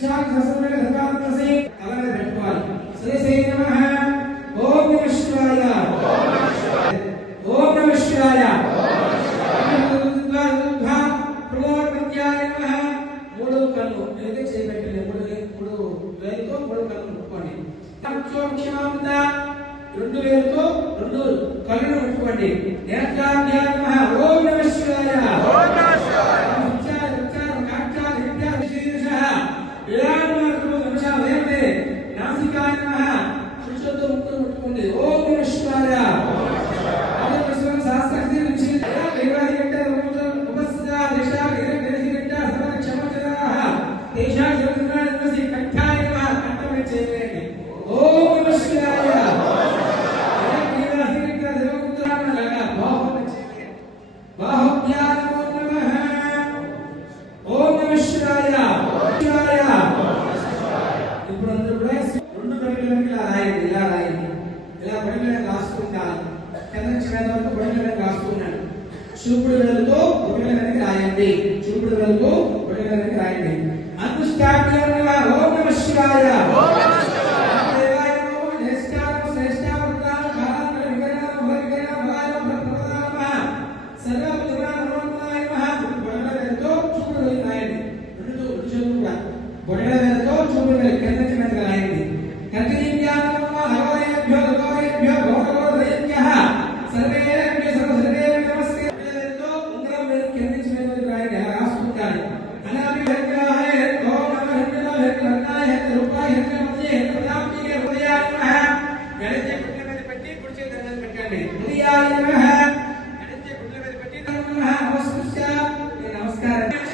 Chalk ససమే సర్వాత్మసే అలానే పెట్టుకోవాలి. శ్రీ శ్రీ నమః ఓం నమః శివాయ ఓం నమః శివాయ ఓం నమః శివాయ మూడు కళ్ళు వెలిగే చేయబెట్టండి. మూడు వేలతో మూడు కళ్ళు ముట్టుకోండి. రెండు వేలతో రెండు కళ్ళను ముట్టుకోండి. ఓం నమః శివాయ ఓం నమః శివాయ నాసికాయ నమః శుద్ధతో ముక్కును ముట్టుకోండి. ఓం నమః శివాయ శాస్త్రజ్ఞ నుంచి ఇప్పుడు అందరూ కూడా రెండు గంటలకు ఇలా రాయండి. ఇలా రాయండి. ఇలా బడిలో రాసుకుంటాను. కింద వరకు బడిలో రాసుకున్నాను. చూపుడు వేలతో బడిలోకి రాయండి. చూపుడు వేలతో బడిలోకి రాయండి. అనుష్ఠాప్యంగా ఓం నమః శివాయ ఓం నమః శివాయ దేవాయ నమో శ్రేష్ఠాయ శ్రేష్ఠావతార భారత విగ్రహ భగవాన భారత ప్రధానమ సర్వపుత్ర నమోనాయ నమః. బడిలో చూపుడు వేలు రాయండి. రెండు చూపుడు బడిలో చూపుడు వేలు కింద చిన్నగా రాయండి. కర్తవ్యానమ హరవరేభ్యో గౌరేభ్యో గౌరవరేభ్యః సర్వేభ్యో సర్వేభ్యో నమస్తే. బడిలో ఉంగరం వేలు కింద చిన్నగా రాయండి. రాసుకుంటారు. అనాది విగ్రహాయ ఓం నమః హరినాయ హరినాయ రూపాయ హరిమధ్యే ప్రతాప్తికే హృదయాయ నమః. గణితే గుడ్ల మీద పెట్టి కుడి చేతి మీద పెట్టండి. హృదయాయ నమః. గణితే గుడ్ల మీద పెట్టి నమః నమస్కృత్య నమస్కారం.